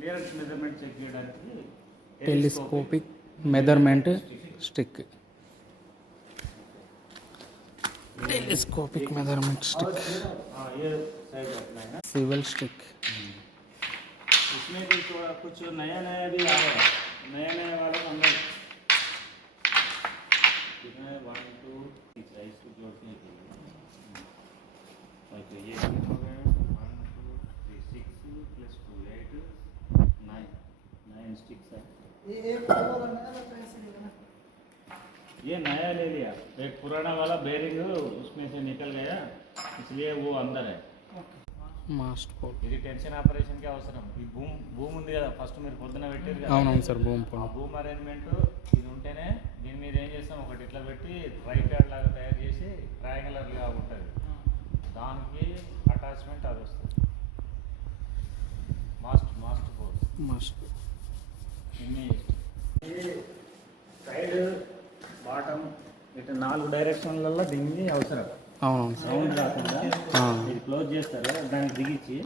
Clearance measurement check చేయడానికి telescopic measurement stick. Telescopic measurement stick, ये size अपना है ना, सिविल स्टिक. इसमें भी थोड़ा कुछ नया नया भी आएगा, नया नया वाला अंदर कितना 1 2 साइज को जोड़ने के लिए ओके ये हो गया 1 2 3 6 प्लस 2 8 9 स्टिक्स है. ये नया ले लिया, एक पुराना वाला बेरिंग उसमें से निकल गया इसलिए वो अंदर है. Mast pole. ఇది టెన్షన్ ఆపరేషన్కి అవసరం. ఈ భూమి ఉంది కదా, ఫస్ట్ మీరు పొద్దున పెట్టారు కదా. అవునవును సార్, భూమి పోల్. ఆ భూమి అరేంజ్మెంట్ ఇది ఉంటేనే దీని మీద ఏం చేస్తాం, ఒకటి ఇట్లా పెట్టి ట్రై ప్యాడ్ లాగా తయారు చేసి ట్రయాంగులర్గా ఉంటుంది, దానికి అటాచ్మెంట్ అది వస్తుంది. Mast pole. మాస్ట్ ఇన్ని సైడ్ బాటమ్ ఇట్లా 4 డైరెక్షన్లలో దీన్ని అవసరం. అవునవును సార్. సౌండ్ రాకుండా ఇది క్లోజ్ చేస్తారు, దానికి దిగిచ్చి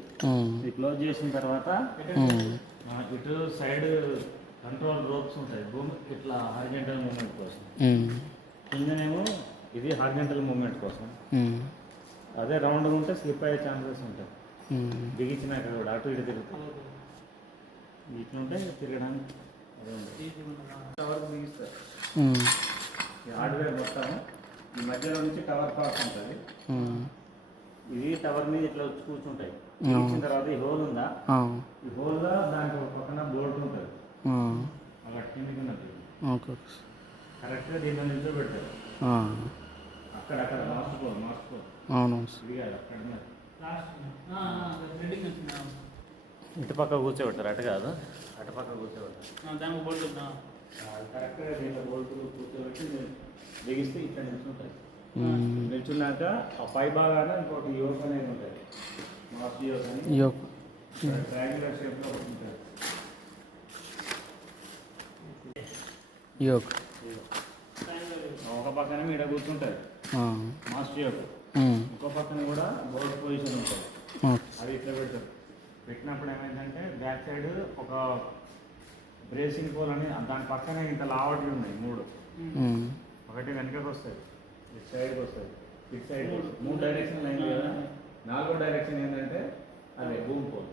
ఇది క్లోజ్ చేసిన తర్వాత ఇటు సైడ్ కంట్రోల్ రోప్స్ ఉంటాయి. భూమి ఇట్లా హారిజెంటల్ మూవ్మెంట్ కోసం, కిందనేమో ఇది హారిజెంటల్ మూవ్మెంట్ కోసం. అదే రౌండ్ ఉంటే స్లిప్ అయ్యే ఛాన్సెస్ ఉంటాయి. దిగించినాక కూడా అటు ఇటు తిరుగుతుంది, ఇట్లుంటే తిరగడానికి అదే ఉంటుంది. టవర్ బిగిస్తారు హార్డ్వేర్ మొత్తం. ఈ మధ్యలో నుంచి టవర్ పాస్ ఉంటుంది, ఇది టవర్ మీద ఇట్లా వచ్చి కూర్చుంటాయి. ఇచ్చిన తర్వాత ఈ హోల్ ఉందా, ఈ హోల్లో దానికి ఒక పక్కన బోర్డు ఉంటుంది, అక్కడ కిందికి ఉన్నది కరెక్ట్గా దీంట్లో నిల్చో పెడతారు. అక్కడక్కడ మార్చుకోవాలి. అవును ఇది కాదు, అక్కడ ఇటుపక్క కూర్చోబెట్టారు, అటు కాదు అటుపక్క కూర్చోబెట్టారు. దానికి బోర్డు కరెక్ట్గా దీంట్లో బోర్డు కూర్చోబెట్టి బిగిస్తే ఇక్కడ నిల్చుంటాయి. నిల్చున్నాక ఆ పై భాగాన ఇంకోటి యోక్ అనేది ఉంటుంది, మాస్ యోక్ అని. ట్రయాంగులర్ షేప్లో ఉంటుంది యోక్. ఒక పక్కన మీద కూర్చుంటుంది మాస్ యోక్, ఇంకో పక్కన కూడా బోర్డ్ పొజిషన్ ఉంటుంది. అది ఇట్లా పెడతారు. పెట్టినప్పుడు ఏమైందంటే బ్యాక్ సైడ్ ఒక బ్రేసింగ్ పోల్ అని, దాని పక్కనే ఇంత లావటి ఉన్నాయి 3. ఒకటి వెనకకి వస్తుంది, ఇటు సైడ్కి వస్తుంది, ఇటు సైడ్ 3 డైరెక్షన్ అయింది కదా. 4వ డైరెక్షన్ ఏంటంటే అదే భూమి పోల్.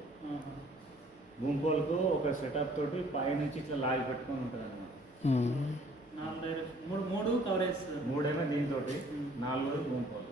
భూమి పోల్కు ఒక సెటప్ తోటి పైనుంచి ఇట్లా లాగి పెట్టుకొని ఉంటుంది అన్నమాట. 4 డైరెక్షన్ 3 కవరేజ్, 3 దీంతో 4 భూమి పోల్.